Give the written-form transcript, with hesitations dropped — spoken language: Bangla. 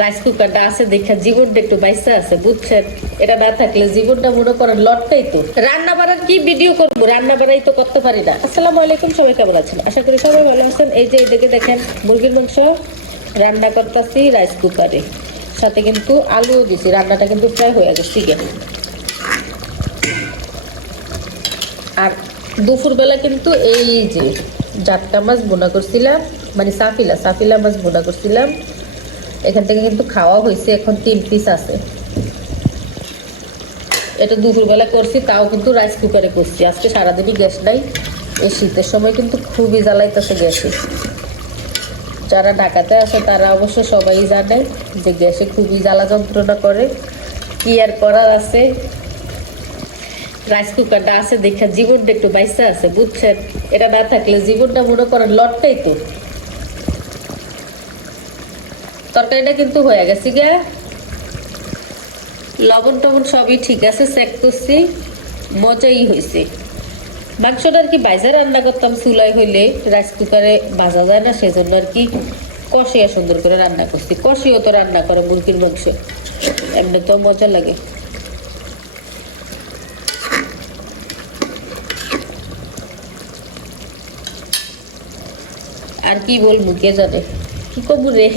রাইস কুকারটা আছে দেখা জীবনটা একটু বাইসা আছে, বুঝছেন? এটা না থাকলে জীবনটা মনে করেন লটকাই তো। রান্না বাড়ার কি ভিডিও করবো, রান্না বাড়াই তো করতে পারি না। আসসালামু আলাইকুম, সবাই কেমন আছেন? আশা করি সবাই ভালো আছেন। এই যে এদিকে দেখেন মুরগির মাংস রান্না করতেছি রাইস কুকারে, সাথে কিন্তু আলুও দিছি। রান্নাটা কিন্তু প্রায় হয়ে গেছে গে। আর দুপুরবেলা কিন্তু এই যে জাটকা মাছ বোনা করছিলাম, মানে সাফিলা মাছ বোনা করছিলাম। এখান থেকে কিন্তু খাওয়া হয়েছে, এখন 3 পিস আছে। এটা দুপুরবেলা করছি, তাও কিন্তু রাইস কুকারে করছি। আজকে সারাদিনই গ্যাস নাই, এই শীতের সময় কিন্তু খুবই জ্বালাইতেছে গ্যাসে। যারা ঢাকাতে আছে তারা অবশ্য সবাই জানে যে গ্যাসে খুবই জ্বালা যন্ত্রণা করে। কি আর করার আছে, রাইস কুকারটা আছে দেখা জীবনটা একটু বাইসা আছে, বুঝছেন? এটা না থাকলে জীবনটা মনে করেন লটকাই তো। তরকারিটা কিন্তু হয়ে গেছে গা, লবণ টবণ সবই ঠিক আছে, চেক করছি, মজাই হয়েছে। মাংসটা আর কি বাইজা রান্না করতাম চুলাই হইলে, রাইস কুকারে ভাজা যায় না, সেজন্য আর কি কষিয়া সুন্দর করে রান্না করছি। কষিও তো রান্না করে মুরগির মাংস, এমনি তো মজা লাগে। আর কি বলবো কে জানে, কি করবো রে।